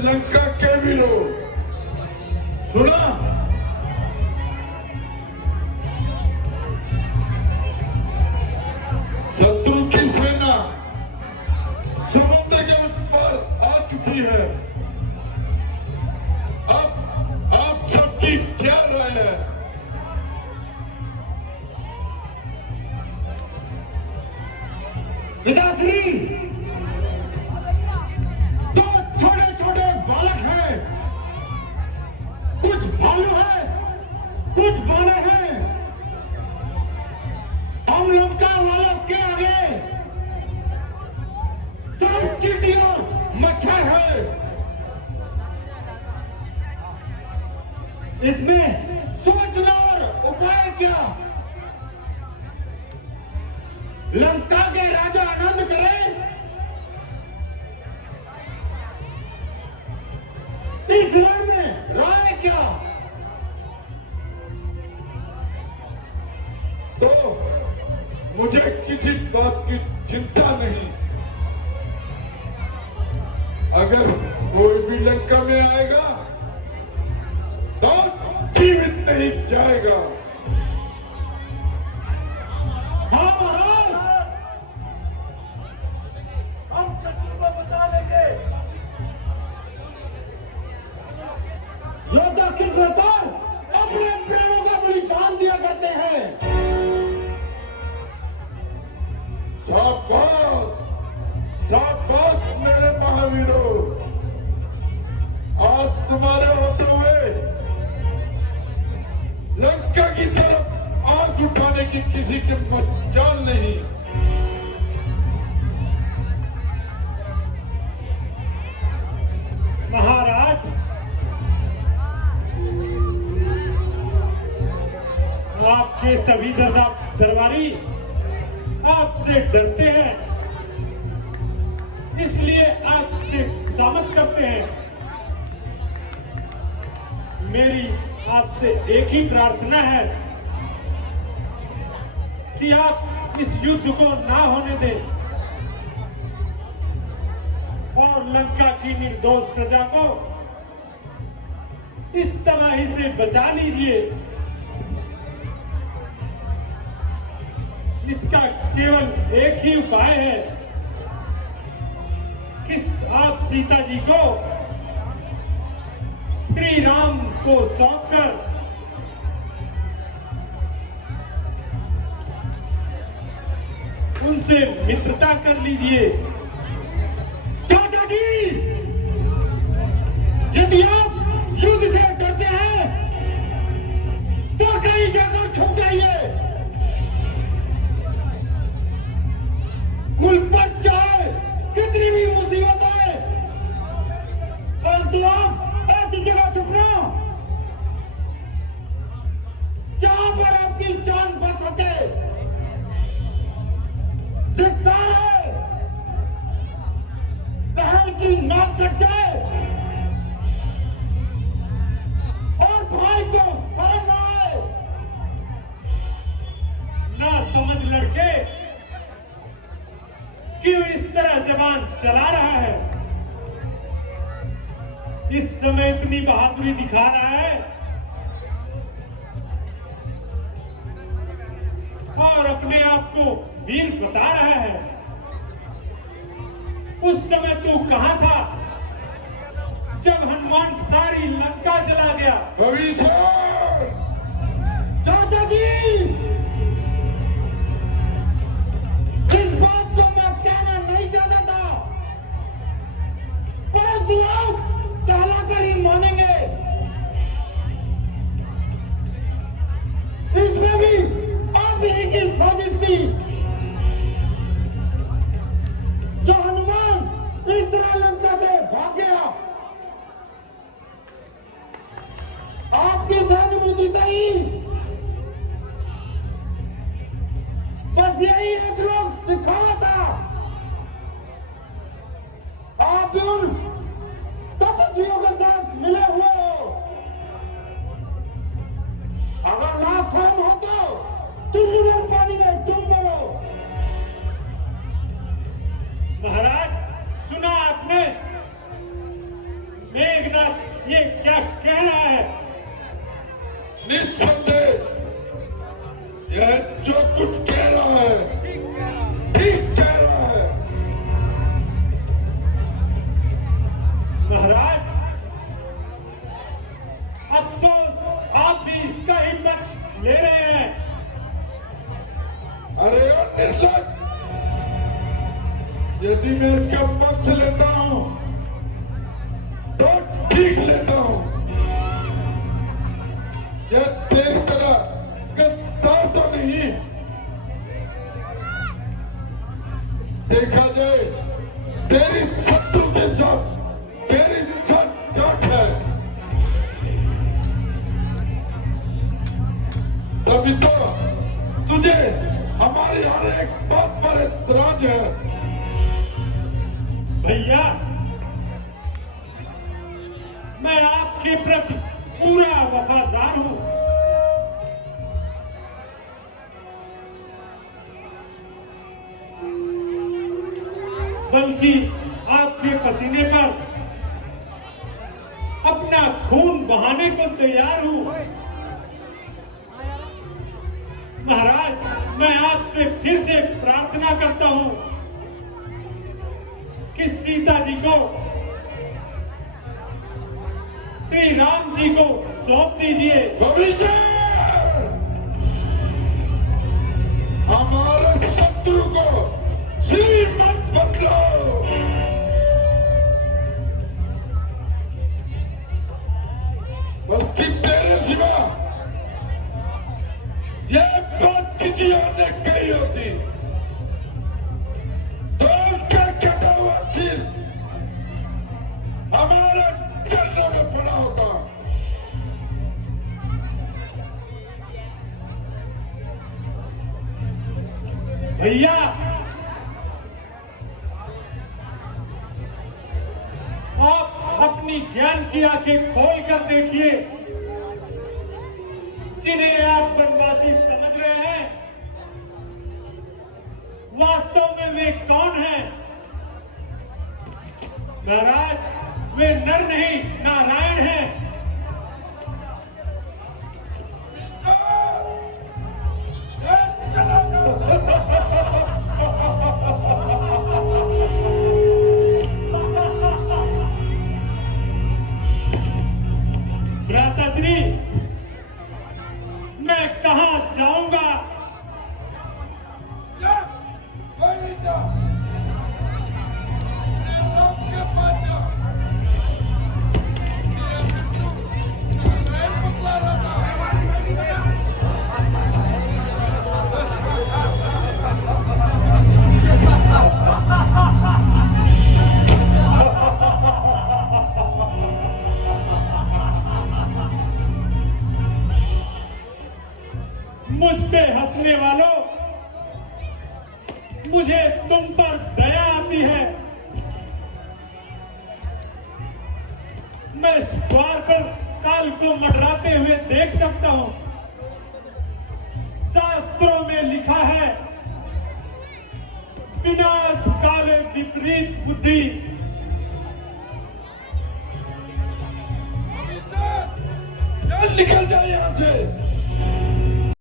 लंका के वीरों, सुना? शत्रु की सेना समुद्र के ऊपर आ चुकी है। अब आप सबकी क्या राय है? पिताश्री, दो छोटे छोटे बालक हैं, कुछ भालू है, कुछ बाने हैं। हम लंका वालों के आगे सब चींटी और मच्छर है। इसमें सोचना और उपाय क्या? लंका के राजा आनंद करें, इस रण में राय क्या? तो मुझे किसी बात की चिंता नहीं। अगर कोई भी लंका में आएगा तो जीवित नहीं जाएगा। हाँ महाराज, हम शत्रु को बता देंगे। योद्धा किस प्रकार अपने प्राणों का बलिदान दिया करते हैं। शाबाश, शाबाश मेरे महावीरों। आज तुम्हारे होते हुए लंका की तरफ आंख उठाने की किसी के मजाल नहीं। महाराज, आपके सभी दरबारी आपसे डरते हैं, इसलिए आपसे खुशामद करते हैं। मेरी आपसे एक ही प्रार्थना है कि आप इस युद्ध को ना होने दें और लंका की निर्दोष प्रजा को इस तरह ही से बचा लीजिए। इसका केवल एक ही उपाय है कि आप सीता जी को श्री राम को सौंपकर उनसे मित्रता कर लीजिए। चाचा जी, यदि आप युद्ध से डरते हैं तो कहीं जाकर छुप जाइए। कुल पर चाहे कितनी भी मुसीबत आए, परंतु आप ऐसी जगह छुपना जहां पर आपकी जान बच सके। धिक्कार है, बहन की नाक कट जाए और भाई को शर्म ना आए। ना समझ लड़के क्यों इस तरह जबान चला रहा है, इस समय इतनी बहादुरी दिखा रहा है और अपने आप को वीर बता रहा है। उस समय तू कहां था जब हनुमान सारी लंका जला गया? भविष्य चाचा जी, इस बात को मैं कहना नहीं चाहता था, परंतु आप कहलाकर ही मानेंगे। इसमें भी आप ही की साजिश थी। जो हनुमान इस तरह लंका से भाग गया, आपकी सहानुभूति से ही बस यही एक लोग दिखावा था। आप उन तपस्वियों के साथ मिले हुए हो। अगर लास्ट टाइम हो तो चुल्लू में पानी में डूब मरो। महाराज, सुना आपने? ये क्या कह रहा है? निस्संदेह यह जो कुछ कह रहा है ठीक कह रहा है। महाराज, अफसोस आप भी इसका ही पक्ष ले रहे हैं। अरे ओ निर्लज, यदि मैं इसका पक्ष लेता हूं तो ठीक लेता हूं। यह तेरी तरह गद्दार तो नहीं। देखा जाए तेरी शत्रु के साथ तेरी साथ गांठ है, तभी तो तुझे हमारी हर एक बात पर एतराज है। भैया, मैं आपके प्रति पूरा वफादार हूं। बल्कि आपके पसीने पर अपना खून बहाने को तैयार हूं। महाराज, मैं आपसे फिर से प्रार्थना करता हूं कि सीता जी को श्री राम जी को सौंप दीजिए। भविष्य हमारे शत्रु को श्री मत बदलो। बल्कि तेरे सिवा यह बात किसी और ने कही होती तो उसका कटा हुआ सिर हमारे चरणों में पड़ा होता। भैया, आप अपनी ज्ञान की आंखें खोल कर देखिए। जिन्हें आप बनवासी समझ रहे हैं, वास्तव में वे कौन हैं? महाराज, वे नर नहीं नारायण हैं। भ्राताश्री, मैं कहां जाऊंगा? मुझ पे हंसने वालों, मुझे तुम पर दया आती है। मैं इस द्वार पर काल को मंडराते हुए देख सकता हूं। शास्त्रों में लिखा है, विनाश काले विपरीत बुद्धि। निकल जाए यहां से।